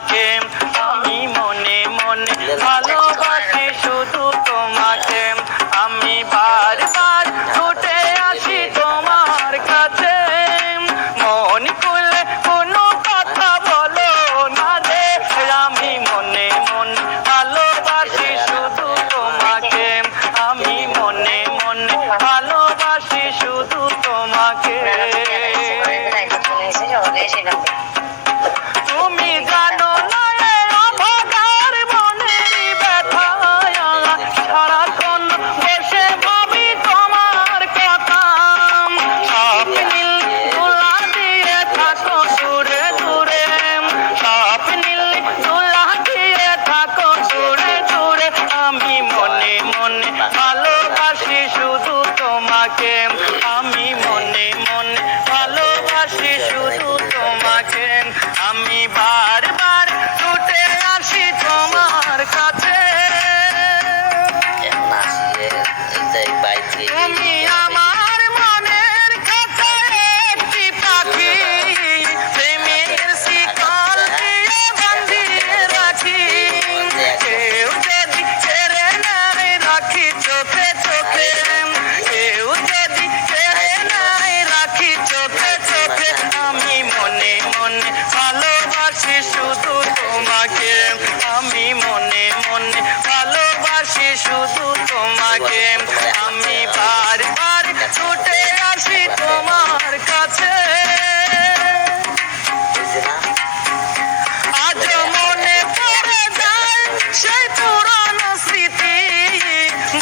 তোমাকে আমি মনে মনে ভালোবাসি শুধু তোমাকে আমি বারবার ছুটে আসি তোমার কাছে মন খুলে কোনো কথা বলো না রে আমি মনে মনে ভালোবাসি শুধু তোমাকে আমি মনে মনে ভালোবাসি শুধু তোমাকে তুমি জানো না অভাগার মনের ব্যথা সারাক্ষণ বসে ভাবি তোমার কথা স্বপ্নীল দোলা দিয়ে থাকো দূরে দূরে স্বপ্নীল দোলা দিয়ে থাকো দূরে দূরে আমি মনে মনে ভালোবাসি শুধু তোমাকে আমি মনে মনে ভালোবাসি শুধু তোমাকে আমি বারবার ছুটে আসি তোমার কাছে তুমি আমার মনের কাছে একটি পাখি প্রেমের শিকল দিয়ে বাঁধিয়ে রাখি কেউ যদি ছেড়ে নেয় রাখি চোখে চোখে কেউ যদি ছেড়ে নেয় রাখি চোখে চোখে আমি মনে মনে ভালোবাসি শুধু তোমাকে আমি মনে মনে ভালোবাসি শুধু তোমাকে আমি বারবার ছুটে আসি তোমার কাছে আজ মনে পড়ে যায় সেই পুরানো স্মৃতি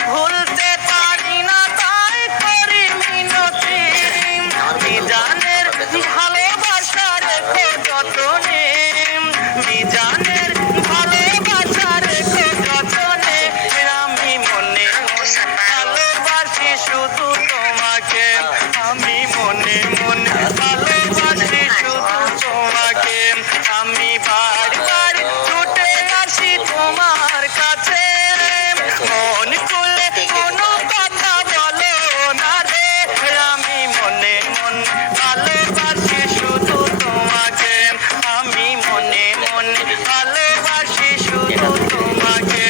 ভুলতে পারি না তাই করি মিনতি মিজানের ভালোবাসা রেখো যতনে মিজানের ভালোবাসা রেখো যতনে আমি মনে মনে ভালোবাসি শুধু তোমাকে আমি মনে মনে ভালোবাসি শুধু তোমাকে আমি বারবার ছুটে আসি তোমার কাছে মন খুলে কোনো কথা বলো না রে আমি মনে মনে ভালোবাসি শুধু তোমাকে আমি মনে মনে ভালোবাসি শুধু তোমাকে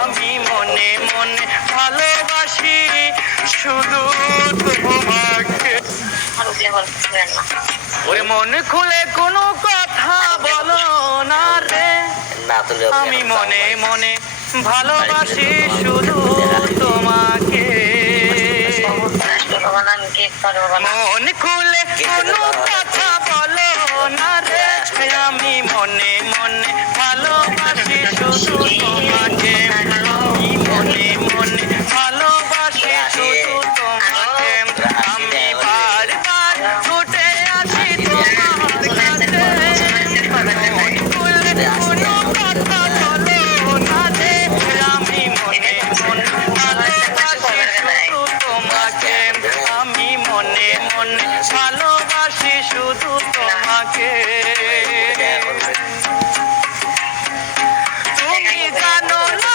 আমি মনে মনে ভালোবাসি শুধু তোমাকে ওরে মন খুলে কোনো কথা বলো না রে আমি মনে মনে ভালোবাসি শুধু তোমাকে মন খুলে কোনো কথা বলো না রে আমি মনে মনে ভালোবাসি শুধু তোমাকে আমি মনে মনে ভালোবাসি শুধু তোমাকে আমি বারবার ছুটে আসি তোমার কাছে মন খুলে কোনো কথা বলো না রে আমি মনে মনে ভালোবাসি শুধু তোমাকে আমি মনে মনে ভালোবাসি শুধু তোমাকে তুমি জানো না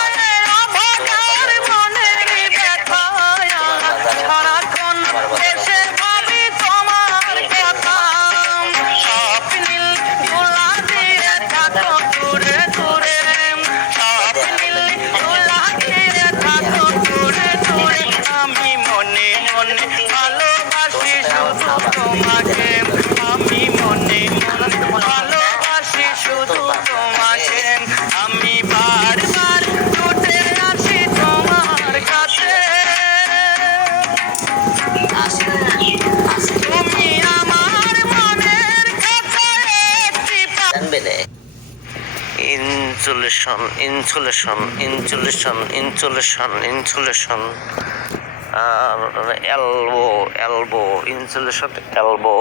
অভাগার মনের ব্যথা সারাক্ষণ বসে ভাবি তোমার কথা স্বপ্নীল দোলা দিয়ে থাকো দূরে দূরে স্বপ্নীল দোলা দিয়ে থাকো দূরে দূরে আমি মনে মনে ভালোবাসি শুধু তোমাকে আমি মনে মনে ভালোবাসি শুধু তোমাকে আমি বারবার ছুটে আসি তোমার কাছে তুমি আমার মনের কাছে একটি insulation insulation insulation insulation insulation আর এলবো এলবো ইনসুলেশন এলবো